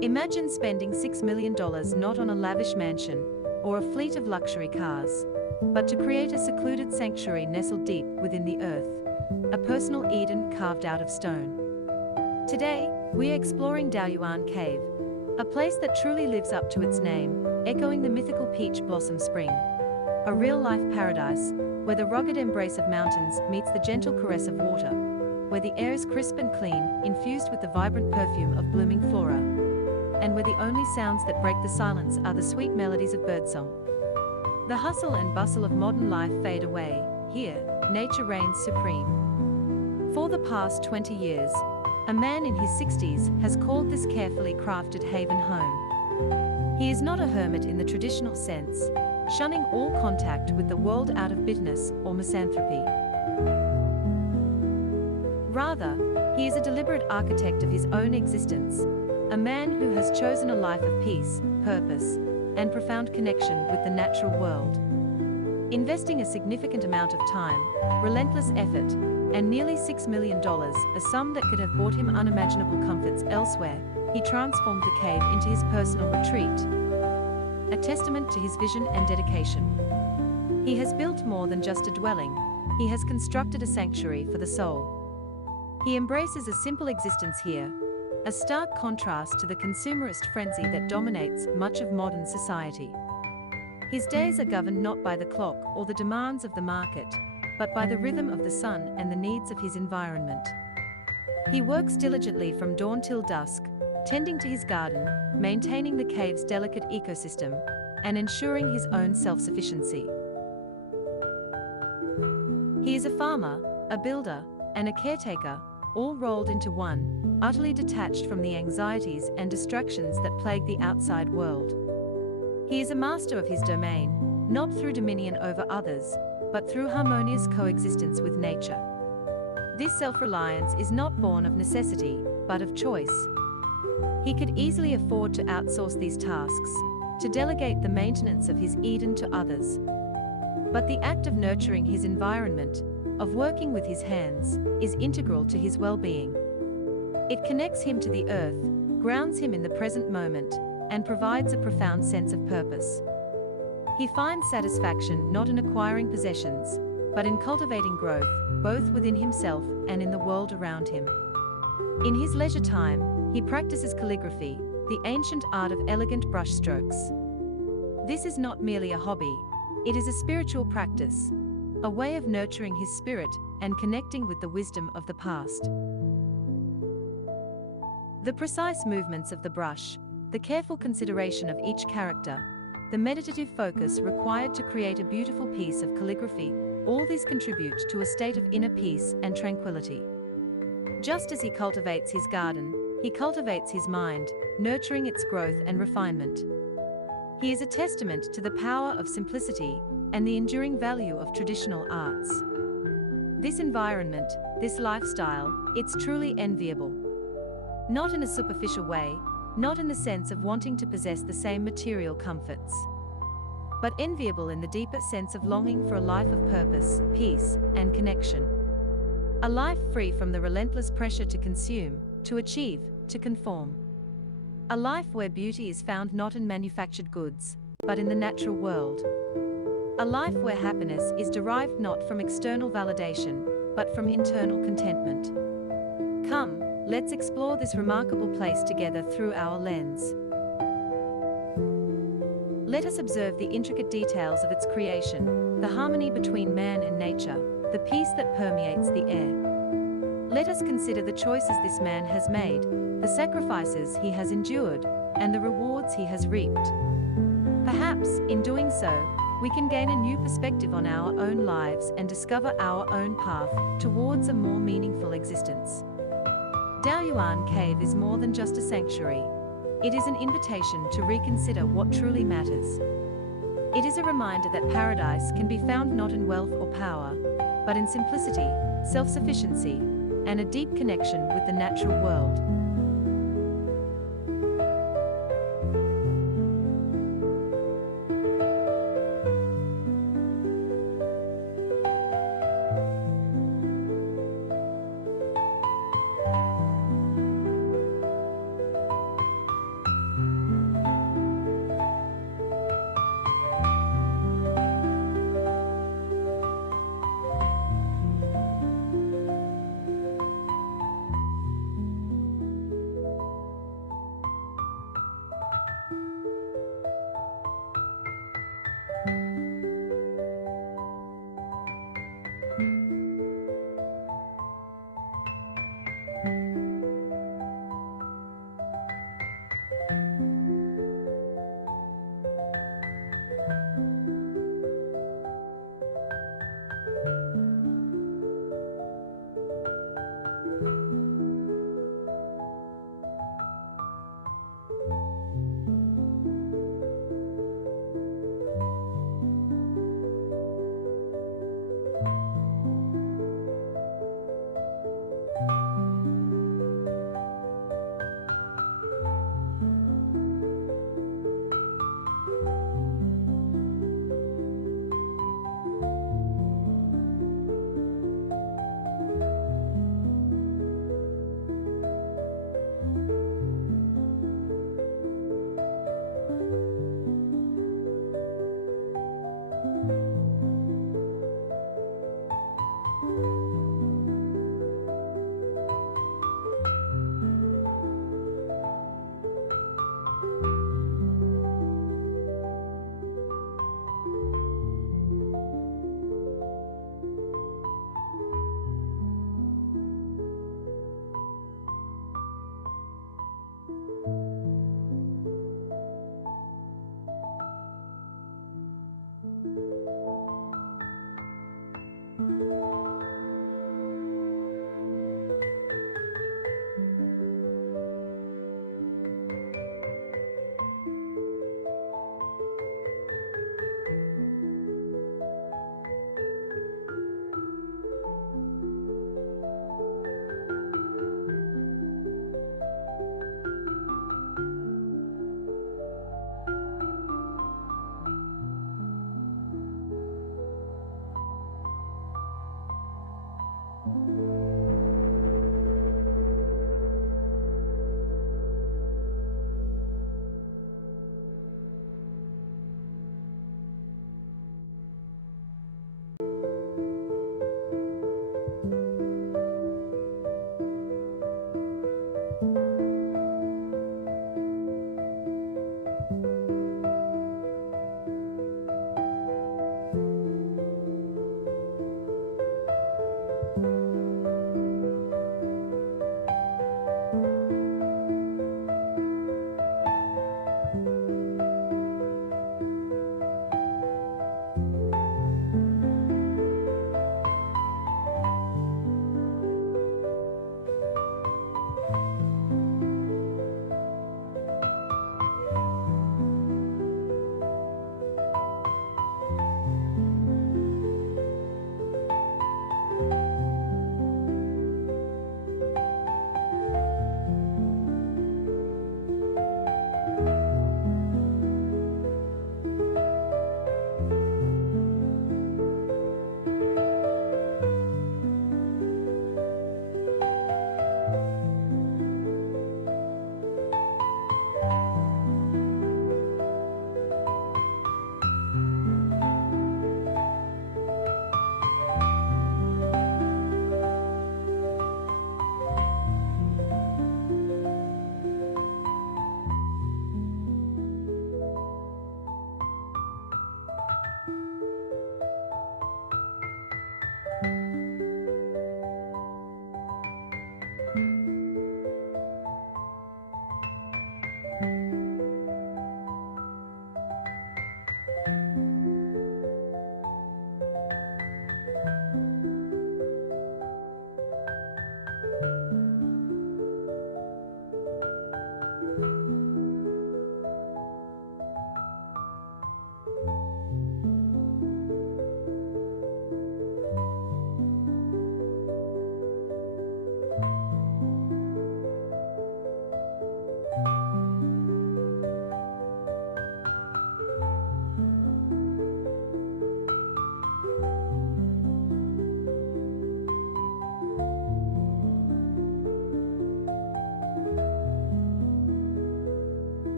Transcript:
Imagine spending $6 million not on a lavish mansion or a fleet of luxury cars, but to create a secluded sanctuary nestled deep within the earth, a personal Eden carved out of stone. Today, we are exploring Daoyuan Cave, a place that truly lives up to its name, echoing the mythical peach blossom spring. A real-life paradise, where the rugged embrace of mountains meets the gentle caress of water, where the air is crisp and clean, infused with the vibrant perfume of blooming flora, and where the only sounds that break the silence are the sweet melodies of birdsong. The hustle and bustle of modern life fade away. Here, nature reigns supreme. For the past 20 years, a man in his 60s has called this carefully crafted haven home. He is not a hermit in the traditional sense, shunning all contact with the world out of bitterness or misanthropy. Rather, he is a deliberate architect of his own existence, a man who has chosen a life of peace, purpose, and profound connection with the natural world. Investing a significant amount of time, relentless effort, and nearly $6 million, a sum that could have bought him unimaginable comforts elsewhere, he transformed the cave into his personal retreat, a testament to his vision and dedication. He has built more than just a dwelling, he has constructed a sanctuary for the soul. He embraces a simple existence here, a stark contrast to the consumerist frenzy that dominates much of modern society. His days are governed not by the clock or the demands of the market, but by the rhythm of the sun and the needs of his environment. He works diligently from dawn till dusk, tending to his garden, maintaining the cave's delicate ecosystem, and ensuring his own self-sufficiency. He is a farmer, a builder, and a caretaker, all rolled into one, utterly detached from the anxieties and distractions that plague the outside world. He is a master of his domain, not through dominion over others, but through harmonious coexistence with nature. This self-reliance is not born of necessity, but of choice. He could easily afford to outsource these tasks, to delegate the maintenance of his Eden to others. But the act of nurturing his environment, of working with his hands, is integral to his well-being. It connects him to the earth, grounds him in the present moment, and provides a profound sense of purpose. He finds satisfaction not in acquiring possessions, but in cultivating growth, both within himself and in the world around him. In his leisure time, he practices calligraphy, the ancient art of elegant brushstrokes. This is not merely a hobby, it is a spiritual practice, a way of nurturing his spirit and connecting with the wisdom of the past. The precise movements of the brush, the careful consideration of each character, the meditative focus required to create a beautiful piece of calligraphy, all these contribute to a state of inner peace and tranquility. Just as he cultivates his garden, he cultivates his mind, nurturing its growth and refinement. He is a testament to the power of simplicity and the enduring value of traditional arts. This environment, this lifestyle, it's truly enviable. Not in a superficial way, not in the sense of wanting to possess the same material comforts, but enviable in the deeper sense of longing for a life of purpose, peace, and connection. A life free from the relentless pressure to consume, to achieve, to conform. A life where beauty is found not in manufactured goods, but in the natural world. A life where happiness is derived not from external validation, but from internal contentment. Come, let's explore this remarkable place together through our lens. Let us observe the intricate details of its creation, the harmony between man and nature, the peace that permeates the air. Let us consider the choices this man has made, the sacrifices he has endured, and the rewards he has reaped. Perhaps, in doing so, we can gain a new perspective on our own lives and discover our own path towards a more meaningful existence. Daoyuan Cave is more than just a sanctuary. It is an invitation to reconsider what truly matters. It is a reminder that paradise can be found not in wealth or power, but in simplicity, self-sufficiency, and a deep connection with the natural world.